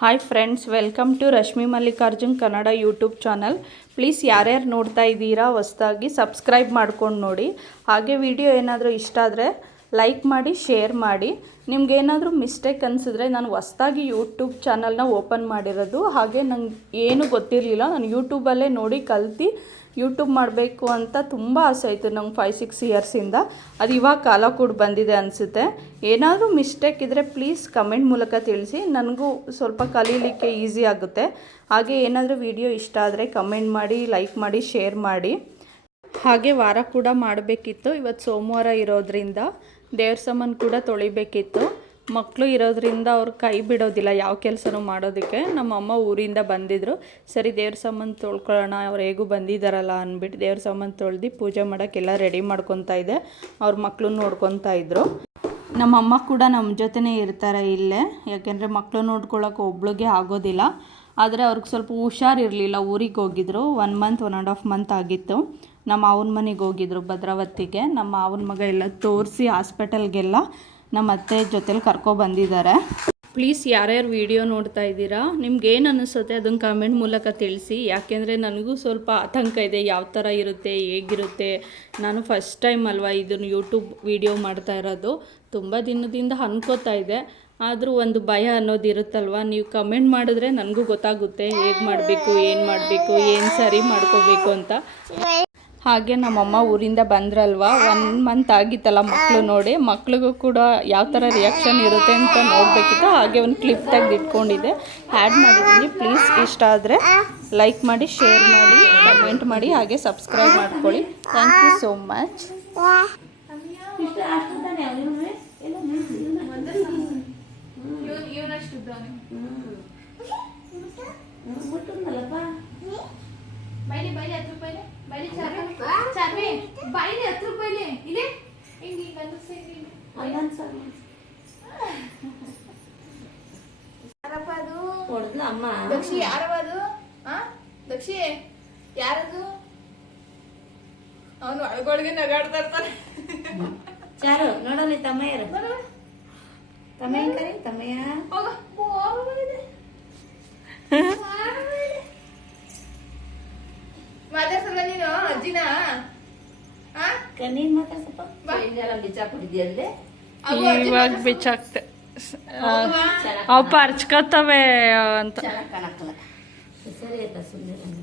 Hi friends, welcome to Rashmi Mallikarjun Kannada YouTube channel. Please ಯಾರ್ಯಾರು ನೋಡ್ತಾ ಇದ್ದೀರಾ ಹೊಸದಾಗಿ ಸಬ್ಸ್ಕ್ರೈಬ್ ಮಾಡ್ಕೊಂಡು ನೋಡಿ. ಹಾಗೆ ವಿಡಿಯೋ ಏನಾದರೂ ಇಷ್ಟ ಆದರೆ ಲೈಕ್ ಮಾಡಿ, ಶೇರ್ ಮಾಡಿ. ನಿಮ್ಗೇನಾದರೂ ಮಿಸ್ಟೇಕ್ ಅನಿಸಿದ್ರೆ, ನಾನು ಹೊಸದಾಗಿ ಯೂಟ್ಯೂಬ್ ಚಾನಲ್ನ ಓಪನ್ ಮಾಡಿರೋದು. ಹಾಗೆ ನಂಗೆ ಏನೂ ಗೊತ್ತಿರಲಿಲ್ಲ. ನಾನು ಯೂಟ್ಯೂಬಲ್ಲೇ ನೋಡಿ ಕಲ್ತು ಯೂಟ್ಯೂಬ್ ಮಾಡಬೇಕು ಅಂತ ತುಂಬ ಆಸೆ ಆಯಿತು ನಂಗೆ 5-6 ಇಯರ್ಸಿಂದ. ಅದು ಇವಾಗ ಕಾಲ ಕೂಡ ಬಂದಿದೆ ಅನಿಸುತ್ತೆ. ಏನಾದರೂ ಮಿಸ್ಟೇಕ್ ಇದ್ದರೆ ಪ್ಲೀಸ್ ಕಮೆಂಟ್ ಮೂಲಕ ತಿಳಿಸಿ, ನನಗೂ ಸ್ವಲ್ಪ ಕಲೀಲಿಕ್ಕೆ ಈಸಿ ಆಗುತ್ತೆ. ಹಾಗೆ ಏನಾದರೂ ವಿಡಿಯೋ ಇಷ್ಟ ಆದರೆ ಕಮೆಂಟ್ ಮಾಡಿ, ಲೈಕ್ ಮಾಡಿ, ಶೇರ್ ಮಾಡಿ. ಹಾಗೆ ವಾರ ಕೂಡ ಮಾಡಬೇಕಿತ್ತು. ಇವತ್ತು ಸೋಮವಾರ ಇರೋದ್ರಿಂದ ದೇವ್ರ ಸಾಮಾನು ಕೂಡ ತೊಳಿಬೇಕಿತ್ತು. ಮಕ್ಕಳು ಇರೋದ್ರಿಂದ ಅವ್ರು ಕೈ ಬಿಡೋದಿಲ್ಲ ಯಾವ ಕೆಲಸನೂ ಮಾಡೋದಕ್ಕೆ. ನಮ್ಮಮ್ಮ ಊರಿಂದ ಬಂದಿದ್ದರು. ಸರಿ ದೇವ್ರ ಸಾಮಾನು ತೊಳ್ಕೊಳ್ಳೋಣ, ಅವ್ರು ಹೇಗೂ ಬಂದಿದ್ದಾರಲ್ಲ ಅಂದ್ಬಿಟ್ಟು ದೇವ್ರ ಸಾಮಾನು ತೊಳೆದು ಪೂಜೆ ಮಾಡೋಕ್ಕೆಲ್ಲ ರೆಡಿ ಮಾಡ್ಕೊತಾ ಇದ್ದೆ. ಅವ್ರ ಮಕ್ಕಳು ನೋಡ್ಕೊತಾ ಇದ್ದರು. ನಮ್ಮಮ್ಮ ಕೂಡ ನಮ್ಮ ಜೊತೆನೇ ಇರ್ತಾರೆ ಇಲ್ಲೇ. ಯಾಕೆಂದರೆ ಮಕ್ಕಳು ನೋಡ್ಕೊಳ್ಳೋಕೆ ಒಬ್ಳಿಗೆ ಆಗೋದಿಲ್ಲ. ಆದರೆ ಅವ್ರಿಗೆ ಸ್ವಲ್ಪ ಹುಷಾರಿರಲಿಲ್ಲ, ಊರಿಗೆ ಹೋಗಿದ್ರು. 1 ಮಂತ್ 1.5 ಮಂತ್ ಆಗಿತ್ತು. ನಮ್ಮ ಮಾವನ ಮನೆಗೆ ಹೋಗಿದ್ರು ಭದ್ರಾವತಿಗೆ. ನಮ್ಮ ಮಾವನ ಮಗ ಎಲ್ಲ ತೋರಿಸಿ ಹಾಸ್ಪಿಟಲ್ಗೆಲ್ಲ ನಮ್ಮ ಅತ್ತೆ ಜೊತೆಲಿ ಕರ್ಕೊಬಂದಿದ್ದಾರೆ. ಪ್ಲೀಸ್ ಯಾರ್ಯಾರು ವಿಡಿಯೋ ನೋಡ್ತಾ ಇದ್ದೀರಾ, ನಿಮ್ಗೇನು ಅನ್ನಿಸುತ್ತೆ ಅದನ್ನು ಕಮೆಂಟ್ ಮೂಲಕ ತಿಳಿಸಿ. ಯಾಕೆಂದರೆ ನನಗೂ ಸ್ವಲ್ಪ ಆತಂಕ ಇದೆ, ಯಾವ ಥರ ಇರುತ್ತೆ, ಹೇಗಿರುತ್ತೆ. ನಾನು ಫಸ್ಟ್ ಟೈಮ್ ಅಲ್ವಾ ಇದನ್ನು ಯೂಟ್ಯೂಬ್ ವಿಡಿಯೋ ಮಾಡ್ತಾ ಇರೋದು. ತುಂಬ ದಿನದಿಂದ ಅನ್ಕೋತಾ ಇದೆ. ಆದರೂ ಒಂದು ಭಯ ಅನ್ನೋದು ಇರುತ್ತಲ್ವ. ನೀವು ಕಮೆಂಟ್ ಮಾಡಿದ್ರೆ ನನಗೂ ಗೊತ್ತಾಗುತ್ತೆ ಹೇಗೆ ಮಾಡಬೇಕು, ಏನು ಸರಿ ಮಾಡ್ಕೋಬೇಕು ಅಂತ. ಹಾಗೆ ನಮ್ಮಮ್ಮ ಊರಿಂದ ಬಂದ್ರಲ್ವ, 1 ಮಂತ್ ಆಗಿತ್ತಲ್ಲ ಮಕ್ಕಳು ನೋಡಿ. ಮಕ್ಳಿಗೂ ಕೂಡ ಯಾವ ಥರ ರಿಯಾಕ್ಷನ್ ಇರುತ್ತೆ ಅಂತ ನೋಡಬೇಕಿತ್ತು. ಹಾಗೆ ಒಂದು ಕ್ಲಿಪ್ ತೆಗೆದು ಇಟ್ಕೊಂಡಿದ್ದೆ, ಆ್ಯಡ್ ಮಾಡಿದ್ದೀನಿ. ಪ್ಲೀಸ್ ಇಷ್ಟ ಆದರೆ ಲೈಕ್ ಮಾಡಿ, ಶೇರ್ ಮಾಡಿ, ಕಮೆಂಟ್ ಮಾಡಿ, ಹಾಗೆ ಸಬ್ಸ್ಕ್ರೈಬ್ ಮಾಡ್ಕೊಳ್ಳಿ. Thank you so much. Dakshi ಯಾರವದು? ದಕ್ಷಿ ಯಾರದು? ಅವನು ಒಳಗೊಳಗೆ ನಗಾಡ್ತಾ ಇರ್ತಾನೆ. ಚಾರು ನೋಡೋಣ ತಮ್ಮಯ್ಯ ತಮ್ಮಯ್ಯ ಕರಿ ತಮ್ಮಯ್ಯ. ಮಾತಾಡ್ಸಲ್ಲ ನೀನು ಅಜ್ಜಿನ? ನೀನ್ ಮಾತಾಡ್ಸಪ್ಪ. ಬಿಚ್ಚಾಕ್ಬಿಟ್ಟಿದ್ಯಲ್ಲೇ ಇವಾಗ ಬಿಚ್ಚಾಕ್ತೆ. ಅವು ಪರ್ಚ್ಕೋತವೆ ಅಂತ. ಚೆನ್ನಾಗಿ ಕಾಣಕ್ಕಲ್ಲ. ಸರಿ ಆಯ್ತಾ ಸುಮ್ಮನೆ.